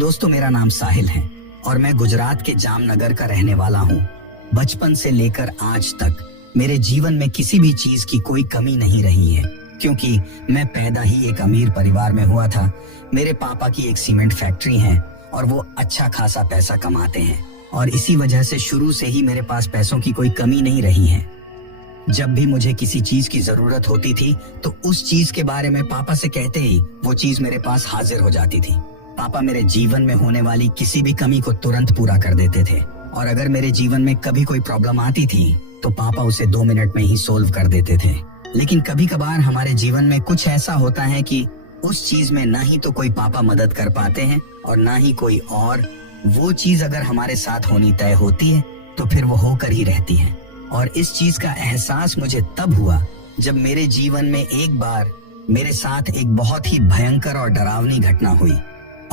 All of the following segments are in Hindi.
दोस्तों, मेरा नाम साहिल है और मैं गुजरात के जामनगर का रहने वाला हूँ। बचपन से लेकर आज तक मेरे जीवन में किसी भी चीज की कोई कमी नहीं रही है, क्योंकि मैं पैदा ही एक अमीर परिवार में हुआ था। मेरे पापा की एक सीमेंट फैक्ट्री है और वो अच्छा खासा पैसा कमाते हैं और इसी वजह से शुरू से ही मेरे पास पैसों की कोई कमी नहीं रही है। जब भी मुझे किसी चीज की जरूरत होती थी तो उस चीज के बारे में पापा से कहते ही वो चीज मेरे पास हाजिर हो जाती थी। पापा मेरे जीवन में होने वाली किसी भी कमी को तुरंत पूरा कर देते थे और अगर मेरे जीवन में कभी कोई प्रॉब्लम आती थी तो पापा उसे 2 मिनट में ही सोल्व कर देते थे। लेकिन कभी कभार हमारे जीवन में कुछ ऐसा होता है कि उस चीज में ना ही तो कोई पापा मदद कर पाते हैं और ना ही कोई और। वो चीज अगर हमारे साथ होनी तय होती है तो फिर वो होकर ही रहती है। और इस चीज का एहसास मुझे तब हुआ जब मेरे जीवन में एक बार मेरे साथ एक बहुत ही भयंकर और डरावनी घटना हुई।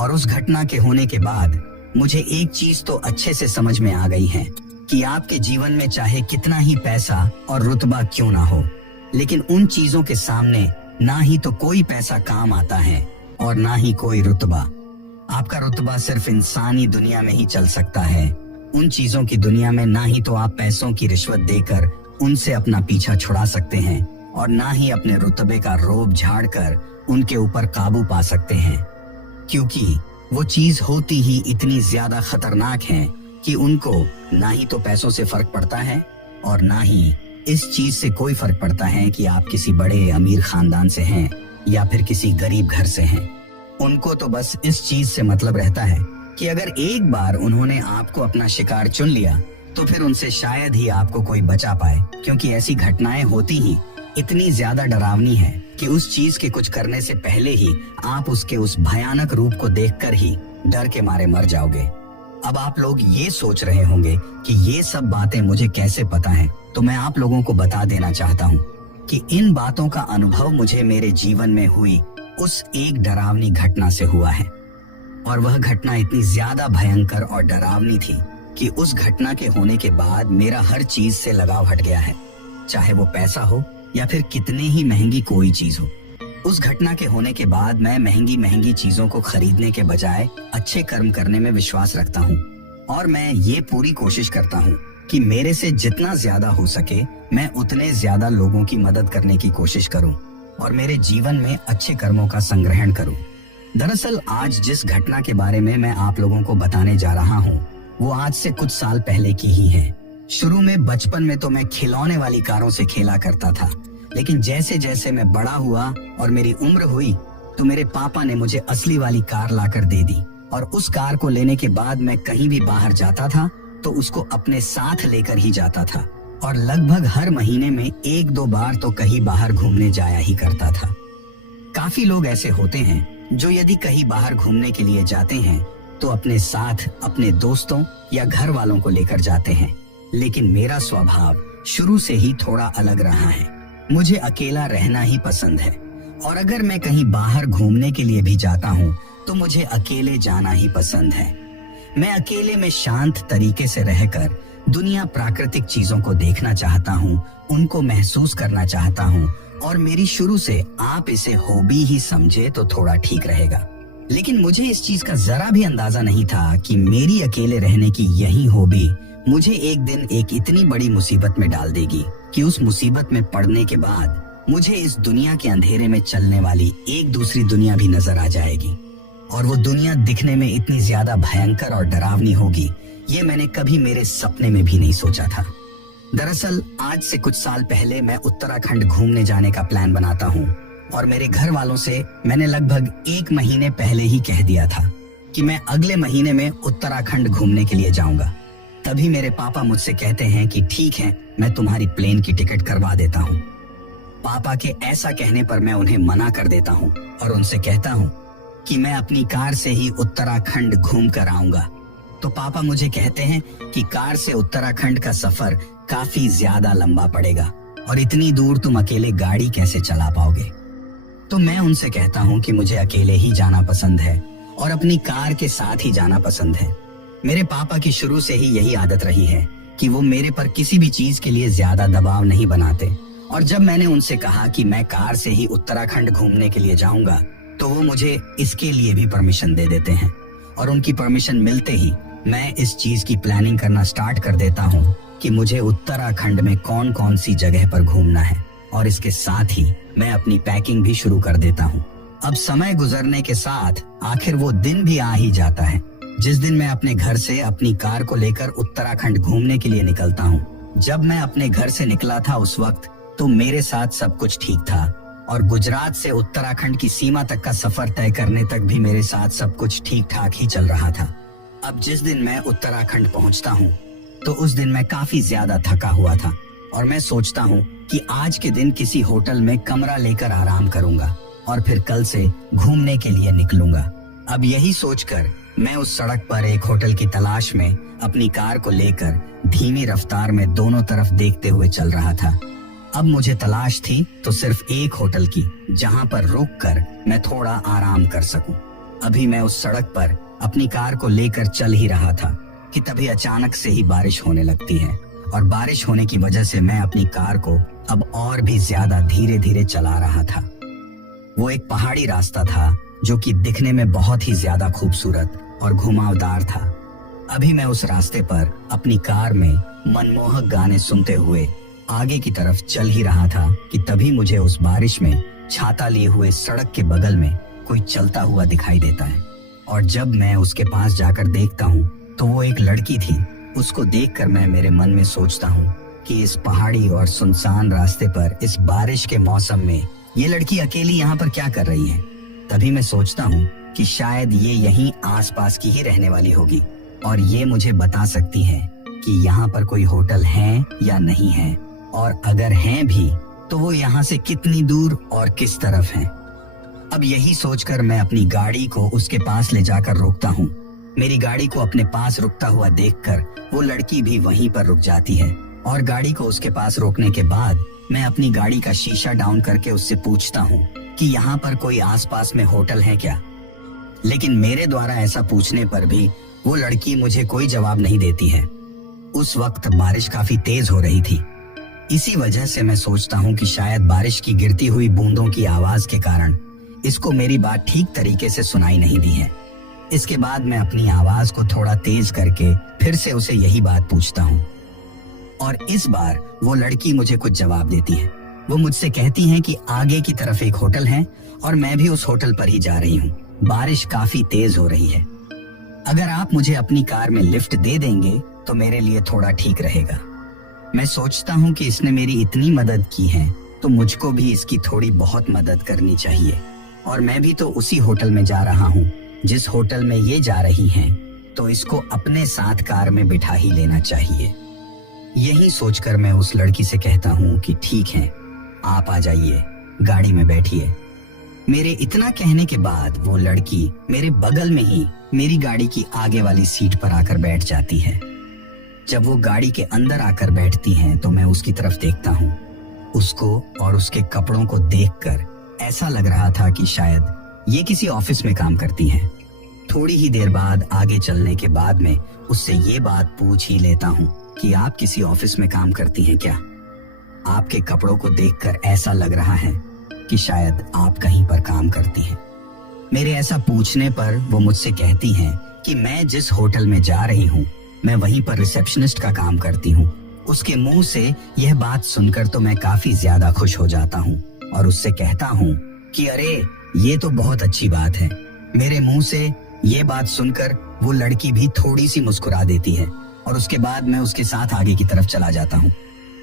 और उस घटना के होने के बाद मुझे एक चीज तो अच्छे से समझ में आ गई है कि आपके जीवन में चाहे कितना ही पैसा और रुतबा क्यों ना हो, लेकिन उन चीजों के सामने ना ही तो कोई पैसा काम आता है और ना ही कोई रुतबा। आपका रुतबा सिर्फ इंसानी दुनिया में ही चल सकता है। उन चीजों की दुनिया में ना ही तो आप पैसों की रिश्वत देकर उनसे अपना पीछा छुड़ा सकते हैं और ना ही अपने रुतबे का रोब झाड़कर उनके ऊपर काबू पा सकते हैं, क्योंकि वो चीज होती ही इतनी ज्यादा खतरनाक है कि उनको ना ही तो पैसों से फर्क पड़ता है और ना ही इस चीज से कोई फर्क पड़ता है कि आप किसी बड़े अमीर खानदान से हैं या फिर किसी गरीब घर से हैं। उनको तो बस इस चीज से मतलब रहता है कि अगर एक बार उन्होंने आपको अपना शिकार चुन लिया तो फिर उनसे शायद ही आपको कोई बचा पाए, क्योंकि ऐसी घटनाएं होती ही इतनी ज्यादा डरावनी है कि उस चीज के कुछ करने से पहले ही आप उसके उस भयानक रूप को देखकर ही डर के मारे मर जाओगे। अब आप लोग ये सोच रहे होंगे कि ये सब बातें मुझे कैसे पता है, तो मैं आप लोगों को बता देना चाहता हूँ कि इन बातों का अनुभव मुझे मेरे जीवन में हुई उस एक डरावनी घटना से हुआ है। और वह घटना इतनी ज्यादा भयंकर और डरावनी थी कि उस घटना के होने के बाद मेरा हर चीज से लगाव हट गया है, चाहे वो पैसा हो या फिर कितने ही महंगी कोई चीज हो। उस घटना के होने के बाद मैं महंगी महंगी चीजों को खरीदने के बजाय अच्छे कर्म करने में विश्वास रखता हूँ और मैं ये पूरी कोशिश करता हूँ कि मेरे से जितना ज्यादा हो सके मैं उतने ज्यादा लोगों की मदद करने की कोशिश करूँ और मेरे जीवन में अच्छे कर्मों का संग्रहण करूँ। दरअसल आज जिस घटना के बारे में मैं आप लोगों को बताने जा रहा हूँ वो आज से कुछ साल पहले की ही है। शुरू में बचपन में तो मैं खिलौने वाली कारों से खेला करता था, लेकिन जैसे जैसे मैं बड़ा हुआ और मेरी उम्र हुई तो मेरे पापा ने मुझे असली वाली कार लाकर दे दी और उस कार को लेने के बाद मैं कहीं भी बाहर जाता था तो उसको अपने साथ लेकर ही जाता था और लगभग हर महीने में 1-2 बार तो कहीं बाहर घूमने जाया ही करता था। काफी लोग ऐसे होते हैं जो यदि कहीं बाहर घूमने के लिए जाते हैं तो अपने साथ अपने दोस्तों या घर वालों को लेकर जाते हैं, लेकिन मेरा स्वभाव शुरू से ही थोड़ा अलग रहा है। मुझे अकेला रहना ही पसंद है और अगर मैं कहीं बाहर घूमने के लिए भी जाता हूँ तो मुझे अकेले जाना ही पसंद है। मैं अकेले में शांत तरीके से रहकर दुनिया प्राकृतिक चीजों को देखना चाहता हूँ, उनको महसूस करना चाहता हूँ और मेरी शुरू से आप इसे हॉबी ही समझे तो थोड़ा ठीक रहेगा। लेकिन मुझे इस चीज का जरा भी अंदाजा नहीं था कि मेरी अकेले रहने की यही हॉबी मुझे एक दिन एक इतनी बड़ी मुसीबत में डाल देगी कि उस मुसीबत में पड़ने के बाद मुझे इस दुनिया के अंधेरे में चलने वाली एक दूसरी दुनिया भी नजर आ जाएगी और वो दुनिया दिखने में इतनी ज्यादा भयंकर और डरावनी होगी, ये मैंने कभी मेरे सपने में भी नहीं सोचा था। दरअसल आज से कुछ साल पहले मैं उत्तराखंड घूमने जाने का प्लान बनाता हूँ और मेरे घर वालों से मैंने लगभग 1 महीने पहले ही कह दिया था कि मैं अगले महीने में उत्तराखंड घूमने के लिए जाऊंगा। तभी मेरे पापा मुझसे कहते हैं कि ठीक है, मैं तुम्हारी प्लेन की टिकट करवा देता हूँ। पापा के ऐसा कहने पर मैं उन्हें मना कर देता हूँ और उनसे कहता हूँ कि मैं अपनी कार से ही उत्तराखंड घूम कर आऊंगा। तो पापा मुझे कहते हैं कि कार से उत्तराखंड का सफर काफी ज्यादा लंबा पड़ेगा और इतनी दूर तुम अकेले गाड़ी कैसे चला पाओगे। तो मैं उनसे कहता हूँ कि मुझे अकेले ही जाना पसंद है और अपनी कार के साथ ही जाना पसंद है। मेरे पापा की शुरू से ही यही आदत रही है कि वो मेरे पर किसी भी चीज के लिए ज्यादा दबाव नहीं बनाते और जब मैंने उनसे कहा कि मैं कार से ही उत्तराखंड घूमने के लिए जाऊंगा तो वो मुझे इसके लिए भी परमिशन दे देते हैं और उनकी परमिशन मिलते ही मैं इस चीज की प्लानिंग करना स्टार्ट कर देता हूँ कि मुझे उत्तराखंड में कौन कौन सी जगह पर घूमना है, और इसके साथ ही मैं अपनी पैकिंग भी शुरू कर देता हूँ। अब समय गुजरने के साथ आखिर वो दिन भी आ ही जाता है जिस दिन मैं अपने घर से अपनी कार को लेकर उत्तराखंड घूमने के लिए निकलता हूँ। जब मैं अपने घर से निकला था उस वक्त तो मेरे साथ सब कुछ ठीक था, और गुजरात से उत्तराखंड की सीमा तक का सफर तय करने तक भी मेरे साथ सब कुछ ठीक ठाक ही चल रहा था। अब जिस दिन मैं उत्तराखंड पहुंचता हूं, तो उस दिन मैं काफी ज्यादा थका हुआ था और मैं सोचता हूं कि आज के दिन किसी होटल में कमरा लेकर आराम करूंगा और फिर कल से घूमने के लिए निकलूंगा। अब यही सोचकर मैं उस सड़क पर एक होटल की तलाश में अपनी कार को लेकर धीमी रफ्तार में दोनों तरफ देखते हुए चल रहा था। अब मुझे तलाश थी तो सिर्फ एक होटल की, जहां पर रुककर मैं थोड़ा आराम कर सकूं। अभी मैं उस सड़क पर अपनी कार को लेकर चल ही रहा था कि तभी अचानक से ही बारिश होने लगती है, और बारिश होने की वजह से मैं अपनी कार को अब और भी ज्यादा धीरे धीरे चला रहा था। वो एक पहाड़ी रास्ता था जो कि दिखने में बहुत ही ज्यादा खूबसूरत और घुमावदार था। अभी मैं उस रास्ते पर अपनी कार में मनमोहक गाने सुनते हुए आगे की तरफ चल ही रहा था कि तभी मुझे उस बारिश में छाता लिए हुए सड़क के बगल में कोई चलता हुआ दिखाई देता है, और जब मैं उसके पास जाकर देखता हूँ तो वो एक लड़की थी। उसको देखकर मैं मेरे मन में सोचता हूँ कि इस पहाड़ी और सुनसान रास्ते पर इस बारिश के मौसम में ये लड़की अकेली यहाँ पर क्या कर रही है। तभी मैं सोचता हूँ कि शायद ये यहीं आसपास की ही रहने वाली होगी और ये मुझे बता सकती है कि यहाँ पर कोई होटल है या नहीं है, और अगर हैं भी तो वो यहाँ से कितनी दूर और किस तरफ हैं। अब यही सोचकर मैं अपनी गाड़ी को उसके पास ले जाकर रोकता हूँ। मेरी गाड़ी को अपने पास रुकता हुआ देखकर वो लड़की भी वहीं पर रुक जाती है, और गाड़ी को उसके पास रोकने के बाद मैं अपनी गाड़ी का शीशा डाउन करके उससे पूछता हूँ कि यहाँ पर कोई आसपास में होटल है क्या। लेकिन मेरे द्वारा ऐसा पूछने पर भी वो लड़की मुझे कोई जवाब नहीं देती है। उस वक्त बारिश काफी तेज हो रही थी, इसी वजह से मैं सोचता हूँ कि शायद बारिश की गिरती हुई बूंदों की आवाज के कारण इसको मेरी बात ठीक तरीके से सुनाई नहीं दी है। इसके बाद मैं अपनी आवाज को थोड़ा तेज करके फिर से उसे यही बात पूछता हूँ, और इस बार वो लड़की मुझे कुछ जवाब देती है। वो मुझसे कहती है कि आगे की तरफ एक होटल है और मैं भी उस होटल पर ही जा रही हूँ। बारिश काफी तेज हो रही है, अगर आप मुझे अपनी कार में लिफ्ट दे देंगे तो मेरे लिए थोड़ा ठीक रहेगा। मैं सोचता हूँ कि इसने मेरी इतनी मदद की है तो मुझको भी इसकी थोड़ी बहुत मदद करनी चाहिए, और मैं भी तो उसी होटल में जा रहा हूँ जिस होटल में ये जा रही हैं, तो इसको अपने साथ कार में बिठा ही लेना चाहिए। यही सोचकर मैं उस लड़की से कहता हूँ कि ठीक है, आप आ जाइए, गाड़ी में बैठिए। मेरे इतना कहने के बाद वो लड़की मेरे बगल में ही मेरी गाड़ी की आगे वाली सीट पर आकर बैठ जाती है। जब वो गाड़ी के अंदर आकर बैठती हैं तो मैं उसकी तरफ देखता हूँ। उसको और उसके कपड़ों को देखकर ऐसा लग रहा था कि शायद ये किसी ऑफिस में काम करती हैं। थोड़ी ही देर बाद आगे चलने के बाद में उससे ये बात पूछ ही लेता हूँ कि आप किसी ऑफिस में काम करती हैं क्या? आपके कपड़ों को देखकर ऐसा लग रहा है कि शायद आप कहीं पर काम करती हैं। मेरे ऐसा पूछने पर वो मुझसे कहती हैं कि मैं जिस होटल में जा रही हूँ मैं वहीं पर रिसेप्शनिस्ट का काम करती हूँ। उसके मुंह से यह बात सुनकर तो मैं काफी ज्यादा खुश हो जाता हूँ और उससे कहता हूँ कि अरे ये तो बहुत अच्छी बात है। मेरे मुंह से ये बात सुनकर वो लड़की भी थोड़ी सी मुस्कुरा देती है और उसके बाद मैं उसके साथ आगे की तरफ चला जाता हूँ।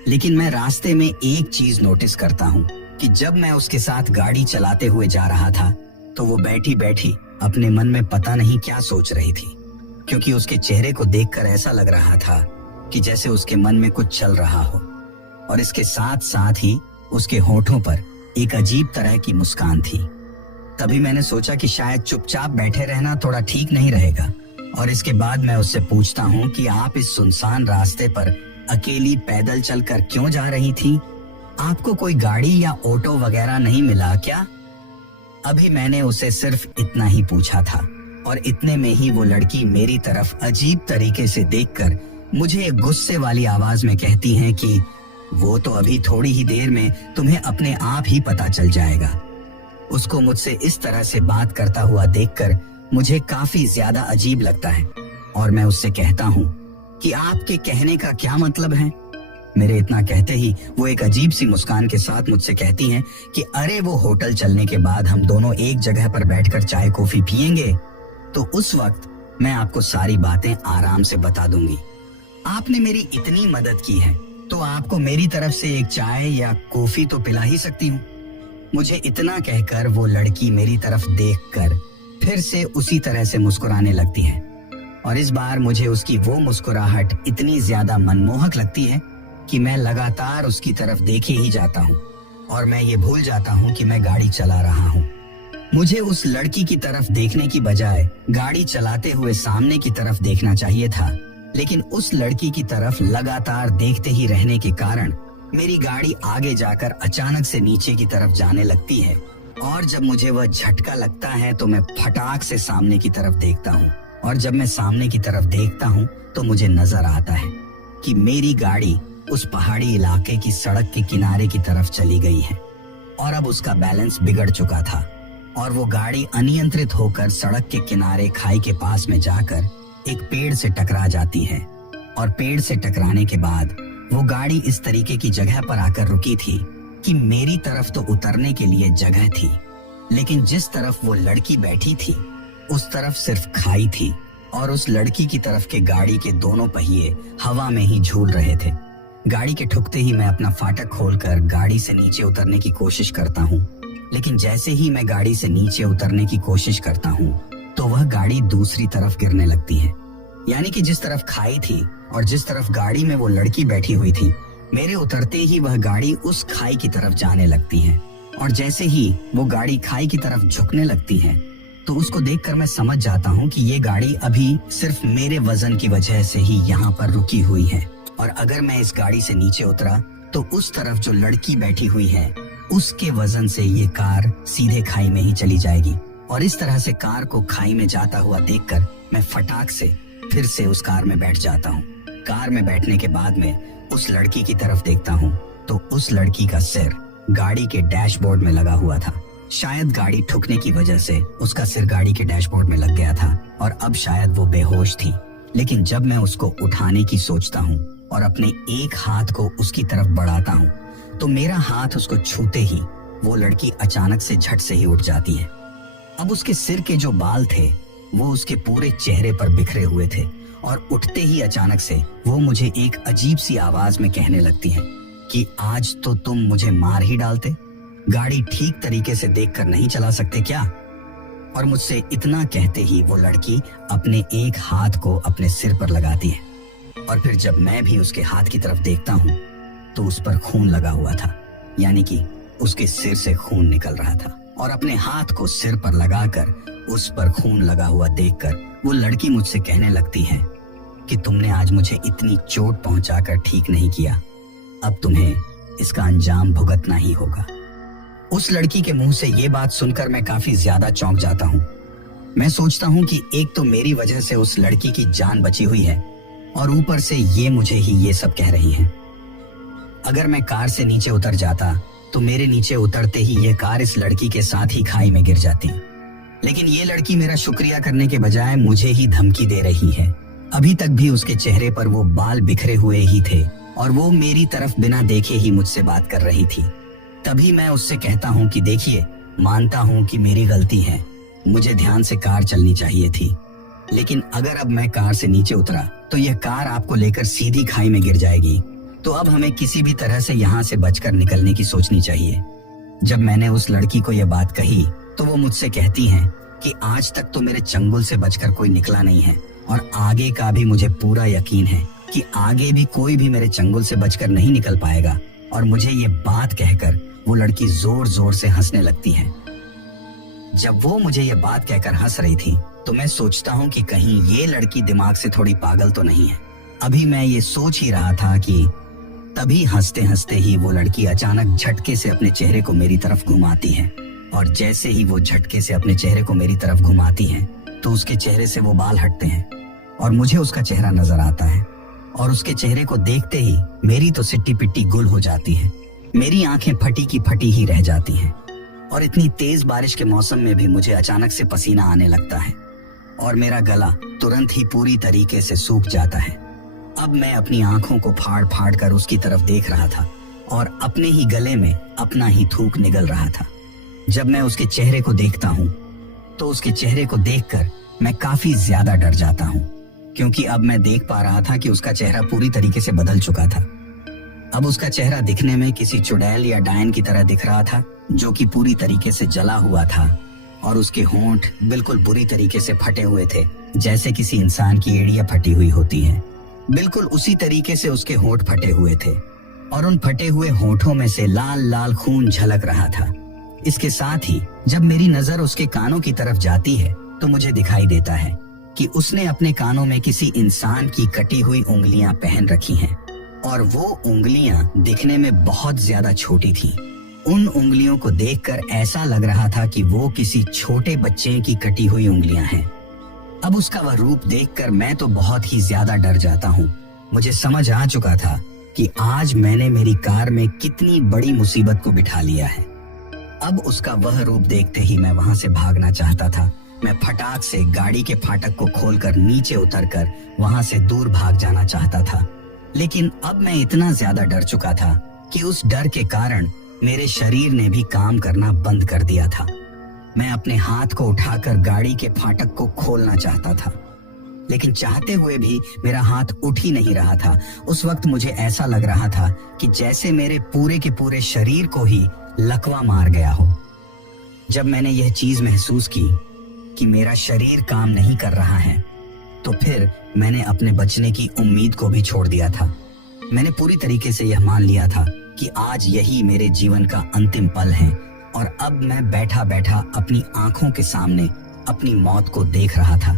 लेकिन मैं रास्ते में एक चीज नोटिस करता हूँ कि जब मैं उसके साथ गाड़ी चलाते हुए जा रहा था तो वो बैठी बैठी अपने मन में पता नहीं क्या सोच रही थी, क्योंकि उसके चेहरे को देखकर ऐसा लग रहा था कि जैसे उसके मन में कुछ चल रहा हो, और इसके साथ साथ ही उसके होठों पर एक अजीब तरह की मुस्कान थी। तभी मैंने सोचा कि शायद चुपचाप बैठे रहना थोड़ा ठीक नहीं रहेगा, और इसके बाद मैं उससे पूछता हूँ कि आप इस सुनसान रास्ते पर अकेली पैदल चलकर क्यों जा रही थी? आपको कोई गाड़ी या ऑटो वगैरह नहीं मिला क्या? अभी मैंने उसे सिर्फ इतना ही पूछा था और इतने में ही वो लड़की मेरी तरफ अजीब तरीके से देखकर मुझे एक गुस्से वाली आवाज में कहती है कि वो तो अभी थोड़ी ही देर में तुम्हें अपने आप ही पता चल जाएगा। उसको मुझसे इस तरह से बात करता हुआ देखकर मुझे काफी ज्यादा अजीब लगता है और मैं उससे कहता हूँ कि आपके कहने का क्या मतलब है। मेरे इतना कहते ही वो एक अजीब सी मुस्कान के साथ मुझसे कहती हैं कि अरे वो होटल चलने के बाद हम दोनों एक जगह पर बैठकर चाय कॉफी पियेंगे, तो उस वक्त मैं आपको सारी बातें आराम से बता दूंगी। आपने मेरी इतनी मदद की है तो आपको मेरी तरफ से एक चाय या कॉफी तो पिला ही सकती हूँ। मुझे इतना कहकर वो लड़की मेरी तरफ देखकर फिर से उसी तरह से मुस्कुराने लगती है और इस बार मुझे उसकी वो मुस्कुराहट इतनी ज्यादा मनमोहक लगती है कि मैं लगातार उसकी तरफ देखे ही जाता हूँ और मैं ये भूल जाता हूँ कि मैं गाड़ी चला रहा हूँ। मुझे उस लड़की की तरफ देखने की बजाय गाड़ी चलाते हुए सामने की तरफ देखना चाहिए था, लेकिन उस लड़की की तरफ लगातार देखते ही रहने के कारण मेरी गाड़ी आगे जाकर अचानक से नीचे की तरफ जाने लगती है और जब मुझे वह झटका लगता है तो मैं फटाक से सामने की तरफ देखता हूँ और जब मैं सामने की तरफ देखता हूँ तो मुझे नजर आता है कि मेरी गाड़ी उस पहाड़ी इलाके की सड़क के किनारे की तरफ चली गई है और अब उसका बैलेंस बिगड़ चुका था और वो गाड़ी अनियंत्रित होकर सड़क के किनारे खाई के पास में जाकर एक पेड़ से टकरा जाती है और पेड़ से टकराने के बाद वो गाड़ी इस तरीके की जगह पर आकर रुकी थी कि मेरी तरफ तो उतरने के लिए जगह थी, लेकिन जिस तरफ वो लड़की बैठी थी उस तरफ सिर्फ खाई थी और उस लड़की की तरफ के गाड़ी के दोनों पहिए हवा में ही झूल रहे थे। गाड़ी के ठुकते ही मैं अपना फाटक खोलकर गाड़ी से नीचे उतरने की कोशिश करता हूँ, लेकिन जैसे ही मैं गाड़ी से नीचे उतरने की कोशिश करता हूँ तो वह गाड़ी दूसरी तरफ गिरने लगती है। यानी कि जिस तरफ खाई थी और जिस तरफ गाड़ी में वो लड़की बैठी हुई थी, मेरे उतरते ही वह गाड़ी उस खाई की तरफ जाने लगती है और जैसे ही वो गाड़ी खाई की तरफ झुकने लगती है तो उसको देखकर मैं समझ जाता हूँ कि ये गाड़ी अभी सिर्फ मेरे वजन की वजह से ही यहाँ पर रुकी हुई है और अगर मैं इस गाड़ी से नीचे उतरा तो उस तरफ जो लड़की बैठी हुई है उसके वजन से ये कार सीधे खाई में ही चली जाएगी और इस तरह से कार को खाई में जाता हुआ देखकर मैं फटाक से फिर से उस कार में बैठ जाता हूँ। कार में बैठने के बाद में उस लड़की की तरफ देखता हूँ तो उस लड़की का सिर गाड़ी के डैशबोर्ड में लगा हुआ था। शायद गाड़ी ठुकने की वजह से उसका सिर गाड़ी के डैशबोर्ड में लग गया था और अब शायद वो बेहोश थी, लेकिन जब मैं उसको उठाने की सोचता हूँ और अपने एक हाथ को उसकी तरफ बढ़ाता हूँ तो मेरा हाथ उसको छूते ही वो लड़की अचानक से झट से ही उठ जाती है। अब उसके सिर के जो बाल थे वो उसके पूरे चेहरे पर बिखरे हुए थे और उठते ही अचानक से वो मुझे एक अजीब सी आवाज में कहने लगती है कि आज तो तुम मुझे मार ही डालते, गाड़ी ठीक तरीके से देखकर नहीं चला सकते क्या। और मुझसे इतना कहते ही वो लड़की अपने एक हाथ को अपने सिर पर लगाती है और फिर जब मैं भी उसके हाथ की तरफ देखता हूँ तो उस पर खून लगा हुआ था, यानी कि उसके सिर से खून निकल रहा था और अपने हाथ को सिर पर लगाकर उस पर खून लगा हुआ देखकर वो लड़की मुझसे कहने लगती है कि तुमने आज मुझे इतनी चोट पहुंचाकर ठीक नहीं किया, अब तुम्हें इसका अंजाम भुगतना ही होगा। उस लड़की के मुंह से ये बात सुनकर मैं काफी ज्यादा चौंक जाता हूँ। मैं सोचता हूँ कि एक तो मेरी वजह से उस लड़की की जान बची हुई है और ऊपर से ये मुझे ही ये सब कह रही है। अगर मैं कार से नीचे उतर जाता तो मेरे नीचे उतरते ही ये कार इस लड़की के साथ ही खाई में गिर जाती, लेकिन ये लड़की मेरा शुक्रिया करने के बजाय मुझे ही धमकी दे रही है। अभी तक भी उसके चेहरे पर वो बाल बिखरे हुए ही थे और वो मेरी तरफ बिना देखे ही मुझसे बात कर रही थी। तभी मैं उससे कहता हूँ कि देखिए, मानता हूँ कि मेरी गलती है, मुझे ध्यान से कार चलनी चाहिए थी, लेकिन अगर अब मैं कार से नीचे उतरा तो यह कार आपको लेकर सीधी खाई में गिर जाएगी, तो अब हमें किसी भी तरह से यहाँ से बचकर निकलने की सोचनी चाहिए। जब मैंने उस लड़की को यह बात कही तो वो मुझसे कहती हैं कि आज तक तो मेरे चंगुल से बचकर कोई निकला नहीं है और आगे का भी मुझे पूरा यकीन है कि आगे भी कोई भी मेरे चंगुल से बचकर नहीं निकल पाएगा। और मुझे ये बात कहकर वो लड़की जोर जोर से हंसने लगती है। जब वो मुझे ये बात कहकर हंस रही थी तो मैं सोचता हूँ कि कहीं ये लड़की दिमाग से थोड़ी पागल तो नहीं है। अभी मैं ये सोच ही रहा था कि तभी हंसते हंसते ही वो लड़की अचानक झटके से अपने चेहरे को मेरी तरफ घुमाती है और जैसे ही वो झटके से अपने चेहरे को मेरी तरफ घुमाती है तो उसके चेहरे से वो बाल हटते हैं और मुझे उसका चेहरा नजर आता है और उसके चेहरे को देखते ही मेरी तो सिट्टी पिट्टी गुल हो जाती है। मेरी आंखें फटी की फटी ही रह जाती हैं और इतनी तेज बारिश के मौसम में भी मुझे अचानक से पसीना आने लगता है और मेरा गला तुरंत ही पूरी तरीके से सूख जाता है। अब मैं अपनी आंखों को फाड़ फाड़ कर उसकी तरफ देख रहा था और अपने ही गले में अपना ही थूक निगल रहा था। जब मैं उसके चेहरे को देखता हूँ तो उसके चेहरे को देखकर मैं काफी ज्यादा डर जाता हूँ, क्योंकि अब मैं देख पा रहा था कि उसका चेहरा पूरी तरीके से बदल चुका था। अब उसका चेहरा दिखने में किसी चुड़ैल या डायन की तरह दिख रहा था, जो कि पूरी तरीके से जला हुआ था, और उसके होंठ बिल्कुल बुरी तरीके से फटे हुए थे, जैसे किसी इंसान की एड़ियां फटी हुई होती हैं। बिल्कुल उसी तरीके से उसके होंठ फटे हुए थे और उन फटे हुए होंठों में से लाल लाल खून झलक रहा था। इसके साथ ही जब मेरी नजर उसके कानों की तरफ जाती है तो मुझे दिखाई देता है कि उसने अपने कानों में किसी इंसान की कटी हुई उंगलियां पहन रखी हैं, और वो उंगलियां दिखने में बहुत ज्यादा छोटी थीं। उन उंगलियों को देखकर ऐसा लग रहा था कि वो किसी छोटे बच्चे की कटी हुई उंगलियां हैं। अब उसका वह रूप देखकर मैं तो बहुत ही ज्यादा डर जाता हूँ। मुझे समझ आ चुका था कि आज मैंने मेरी कार में कितनी बड़ी मुसीबत को बिठा लिया है। अब उसका वह रूप देखते ही मैं वहां से भागना चाहता था। मैं फटाक से गाड़ी के फाटक को खोलकर नीचे उतरकर वहां से दूर भाग जाना चाहता था, लेकिन अब मैं इतना ज्यादा डर चुका था कि उस डर के कारण मेरे शरीर ने भी काम करना बंद कर दिया था। मैं अपने हाथ को उठाकर गाड़ी के फाटक को खोलना चाहता था, लेकिन चाहते हुए भी मेरा हाथ उठ ही नहीं रहा था। उस वक्त मुझे ऐसा लग रहा था कि जैसे मेरे पूरे के पूरे शरीर को ही लकवा मार गया हो। जब मैंने यह चीज महसूस की कि मेरा शरीर काम नहीं कर रहा है, तो फिर मैंने अपने बचने की उम्मीद को भी छोड़ दिया था। मैंने पूरी तरीके से यह मान लिया था कि आज यही मेरे जीवन का अंतिम पल है, और अब मैं बैठा बैठा अपनी आंखों के सामने अपनी मौत को देख रहा था।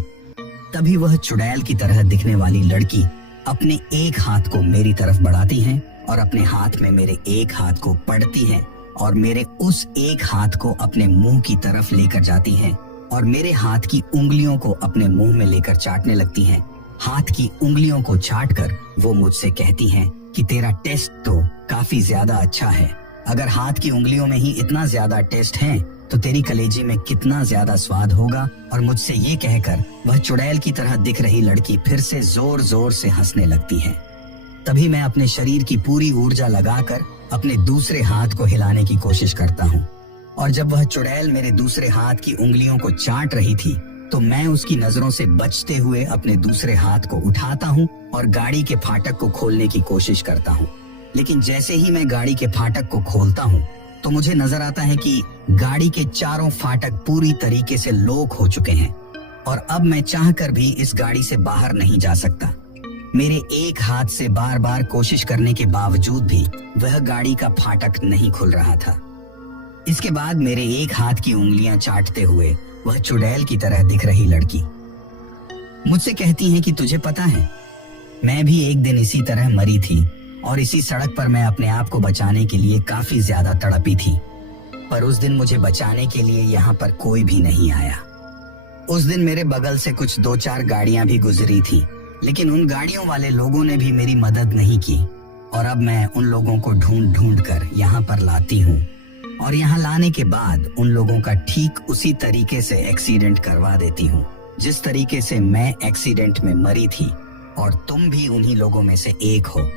तभी वह चुड़ैल की तरह दिखने वाली लड़की अपने एक हाथ को मेरी तरफ बढ़ाती है और अपने हाथ में मेरे एक हाथ को पकड़ती है और मेरे उस एक हाथ को अपने मुंह की तरफ लेकर जाती है और मेरे हाथ की उंगलियों को अपने मुंह में लेकर चाटने लगती हैं। हाथ की उंगलियों को चाटकर वो मुझसे कहती हैं कि तेरा टेस्ट तो काफी ज्यादा अच्छा है। अगर हाथ की उंगलियों में ही इतना ज्यादा टेस्ट है तो तेरी कलेजी में कितना ज्यादा स्वाद होगा। और मुझसे ये कहकर वह चुड़ैल की तरह दिख रही लड़की फिर से जोर जोर से हंसने लगती है। तभी मैं अपने शरीर की पूरी ऊर्जा लगाकर अपने दूसरे हाथ को हिलाने की कोशिश करता हूँ, और जब वह चुड़ैल मेरे दूसरे हाथ की उंगलियों को चाट रही थी तो मैं उसकी नजरों से बचते हुए अपने दूसरे हाथ को उठाता हूँ और गाड़ी के फाटक को खोलने की कोशिश करता हूँ। लेकिन जैसे ही मैं गाड़ी के फाटक को खोलता हूँ तो मुझे नजर आता है कि गाड़ी के चारों फाटक पूरी तरीके से लॉक हो चुके हैं, और अब मैं चाहकर भी इस गाड़ी से बाहर नहीं जा सकता। मेरे एक हाथ से बार बार कोशिश करने के बावजूद भी वह गाड़ी का फाटक नहीं खुल रहा था। इसके बाद मेरे एक हाथ की उंगलियां चाटते हुए वह चुड़ैल की तरह दिख रही लड़की मुझसे कहती है कि तुझे पता है, मैं भी एक दिन इसी तरह मरी थी और इसी सड़क पर मैं अपने आप को बचाने के लिए काफी ज्यादा तड़पी थी, पर उस दिन मुझे बचाने के लिए यहाँ पर कोई भी नहीं आया। उस दिन मेरे बगल से कुछ 2-4 गाड़ियां भी गुजरी थी, लेकिन उन गाड़ियों वाले लोगों ने भी मेरी मदद नहीं की, और अब मैं उन लोगों को ढूंढ ढूंढ कर यहाँ पर लाती हूँ, और यहाँ लाने के बाद उन लोगों का ठीक उसी तरीके से एक्सीडेंट करवा देती हूँ जिस तरीके से मैं एक्सीडेंट में मरी थी, और तुम भी उन्हीं लोगों में से एक हो।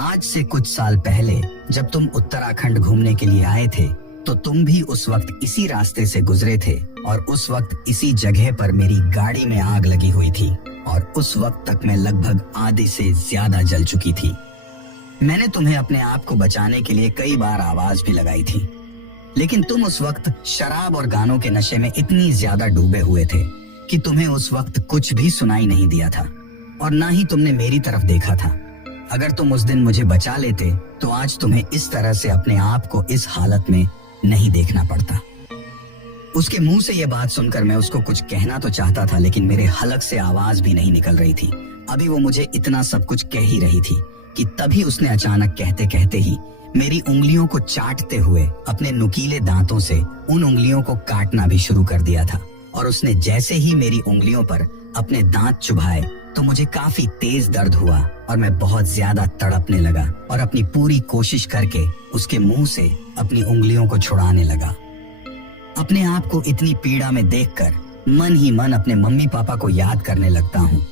आज से कुछ साल पहले जब तुम उत्तराखंड घूमने के लिए आए थे तो तुम भी उस वक्त इसी रास्ते से गुजरे थे, और उस वक्त इसी जगह पर मेरी गाड़ी में आग लगी हुई थी, और उस वक्त तक मैं लगभग आधे से ज्यादा जल चुकी थी। मैंने तुम्हें अपने आप को बचाने के लिए कई बार आवाज भी लगाई थी, लेकिन तुम उस वक्त शराब और गानों के नशे में इतनी ज्यादा डूबे हुए थे कि तुम्हें उस वक्त कुछ भी सुनाई नहीं दिया था, और ना ही तुमने मेरी तरफ देखा था। अगर तुम उस दिन मुझे बचा लेते तो आज तुम्हें इस तरह से अपने आप को इस हालत में नहीं देखना पड़ता। उसके मुंह से यह बात सुनकर मैं उसको कुछ कहना तो चाहता था, लेकिन मेरे हलक से आवाज भी नहीं निकल रही थी। अभी वो मुझे इतना सब कुछ कह ही रही थी कि तभी उसने अचानक कहते कहते ही मेरी उंगलियों को चाटते हुए अपने नुकीले दांतों से उन उंगलियों को काटना भी शुरू कर दिया था। और उसने जैसे ही मेरी उंगलियों पर अपने दांत चुभाए तो मुझे काफी तेज दर्द हुआ और मैं बहुत ज्यादा तड़पने लगा और अपनी पूरी कोशिश करके उसके मुंह से अपनी उंगलियों को छुड़ाने लगा। अपने आप को इतनी पीड़ा में देखकर मन ही मन अपने मम्मी पापा को याद करने लगता हूँ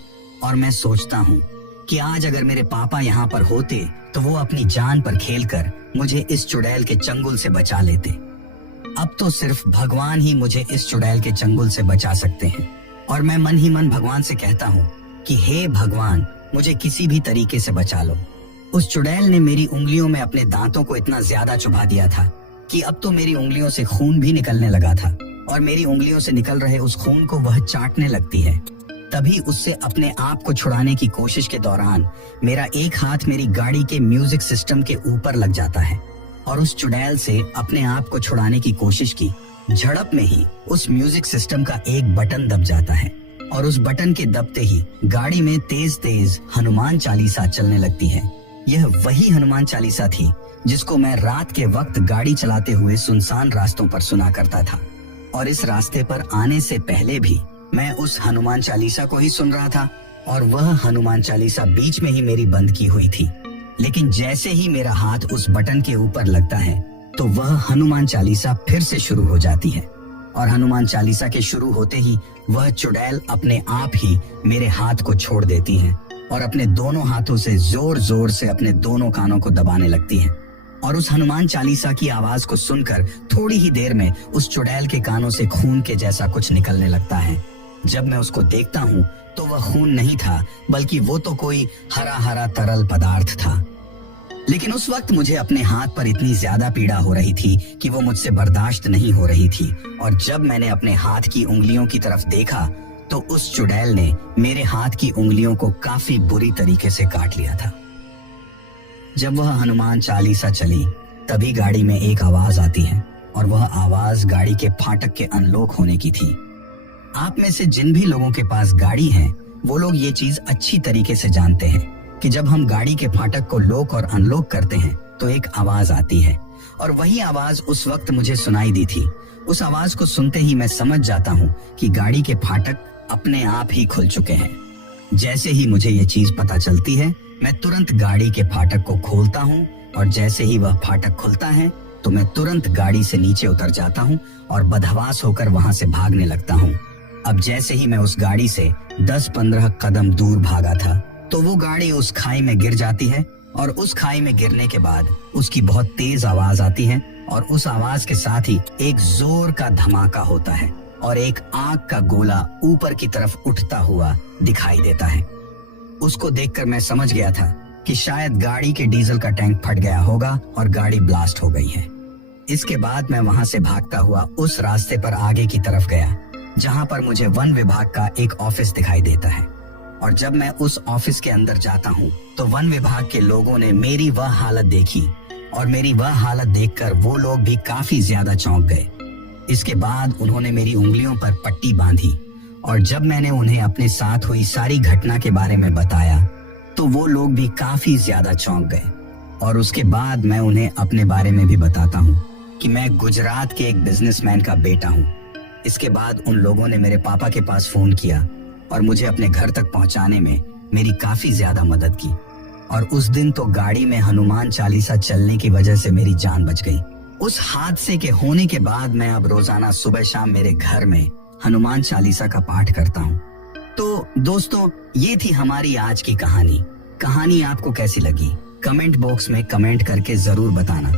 और मैं सोचता हूँ कि आज अगर मेरे पापा यहाँ पर होते तो वो अपनी जान पर खेलकर मुझे इस चुड़ैल के चंगुल से बचा लेते। अब तो सिर्फ भगवान ही मुझे इस चुड़ैल के चंगुल से बचा सकते हैं और मैं मन ही मन भगवान से कहता हूँ कि हे भगवान, मुझे किसी भी तरीके से बचा लो। उस चुड़ैल ने मेरी उंगलियों में अपने दांतों को इतना ज्यादा चुभा दिया था कि अब तो मेरी उंगलियों से खून भी निकलने लगा था और मेरी उंगलियों से निकल रहे उस खून को वह चाटने लगती है। तभी उससे अपने आप को छुड़ाने की कोशिश के दौरान मेरा एक हाथ मेरी गाड़ी के म्यूजिक सिस्टम के ऊपर लग जाता है और उस चुड़ैल से अपने आप को छुड़ाने की कोशिश की झड़प में ही उस म्यूजिक सिस्टम का एक बटन दब जाता है और उस बटन के दबते ही गाड़ी में तेज तेज हनुमान चालीसा चलने लगती है। यह वही हनुमान चालीसा थी जिसको मैं रात के वक्त गाड़ी चलाते हुए सुनसान रास्तों पर सुना करता था और इस रास्ते पर आने से पहले भी मैं उस हनुमान चालीसा को ही सुन रहा था और वह हनुमान चालीसा बीच में ही मेरी बंद की हुई थी। लेकिन जैसे ही मेरा हाथ उस बटन के ऊपर लगता है तो वह हनुमान चालीसा फिर से शुरू हो जाती है और हनुमान चालीसा के शुरू होते ही वह चुड़ैल अपने आप ही मेरे हाथ को छोड़ देती है और अपने दोनों हाथों से जोर जोर से अपने दोनों कानों को दबाने लगती है और उस हनुमान चालीसा की आवाज को सुनकर थोड़ी ही देर में उस चुड़ैल के कानों से खून के जैसा कुछ निकलने लगता है। जब मैं उसको देखता हूँ तो वह खून नहीं था बल्कि वो तो कोई हरा हरा तरल पदार्थ था। लेकिन उस वक्त मुझे अपने हाथ पर इतनी ज्यादा पीड़ा हो रही थी कि वो मुझसे बर्दाश्त नहीं हो रही थी और जब मैंने अपने हाथ की उंगलियों की तरफ देखा तो उस चुड़ैल ने मेरे हाथ की उंगलियों को काफी बुरी तरीके से काट लिया था। जब वह हनुमान चालीसा चली तभी गाड़ी में एक आवाज आती है और वह आवाज गाड़ी के फाटक के अनलॉक होने की थी। आप में से जिन भी लोगों के पास गाड़ी है वो लोग ये चीज अच्छी तरीके से जानते हैं कि जब हम गाड़ी के फाटक को लॉक और अनलॉक करते हैं तो एक आवाज आती है और वही आवाज उस वक्त मुझे सुनाई दी थी। उस आवाज को सुनते ही मैं समझ जाता हूँ कि गाड़ी के फाटक अपने आप ही खुल चुके हैं। जैसे ही मुझे ये चीज पता चलती है मैं तुरंत गाड़ी के फाटक को खोलता हूँ और जैसे ही वह फाटक खुलता है तो मैं तुरंत गाड़ी से नीचे उतर जाता हूँ और बदहवास होकर वहां से भागने लगता हूँ। अब जैसे ही मैं उस गाड़ी से 10-15 कदम दूर भागा था तो वो गाड़ी उस खाई में गिर जाती है और उस खाई में गिरने के बाद उसकी बहुत तेज आवाज आती है और उस आवाज के साथ ही एक जोर का धमाका होता है और एक आग का गोला ऊपर की तरफ उठता हुआ दिखाई देता है। उसको देखकर मैं समझ गया था कि शायद गाड़ी के डीजल का टैंक फट गया होगा और गाड़ी ब्लास्ट हो गई है। इसके बाद मैं वहां से भागता हुआ उस रास्ते पर आगे की तरफ गया जहां पर मुझे वन विभाग का एक ऑफिस दिखाई देता है और जब मैं उस ऑफिस के अंदर जाता हूं तो वन विभाग के लोगों ने मेरी वह हालत देखी और मेरी वह हालत देखकर वो लोग भी काफी ज्यादा चौंक गए। इसके बाद उन्होंने मेरी उंगलियों पर पट्टी बांधी और जब मैंने उन्हें अपने साथ हुई सारी घटना के बारे में बताया तो वो लोग भी काफी ज्यादा चौंक गए और उसके बाद मैं उन्हें अपने बारे में भी बताता हूँ कि मैं गुजरात के एक बिजनेसमैन का बेटा हूँ। इसके बाद उन लोगों ने मेरे पापा के पास फोन किया और मुझे अपने घर तक पहुंचाने में मेरी काफी ज्यादा मदद की और उस दिन तो गाड़ी में हनुमान चालीसा चलने की वजह से मेरी जान बच गई। उस हादसे के होने के बाद मैं अब रोजाना सुबह शाम मेरे घर में हनुमान चालीसा का पाठ करता हूँ। तो दोस्तों, ये थी हमारी आज की कहानी। कहानी आपको कैसी लगी कमेंट बॉक्स में कमेंट करके जरूर बताना।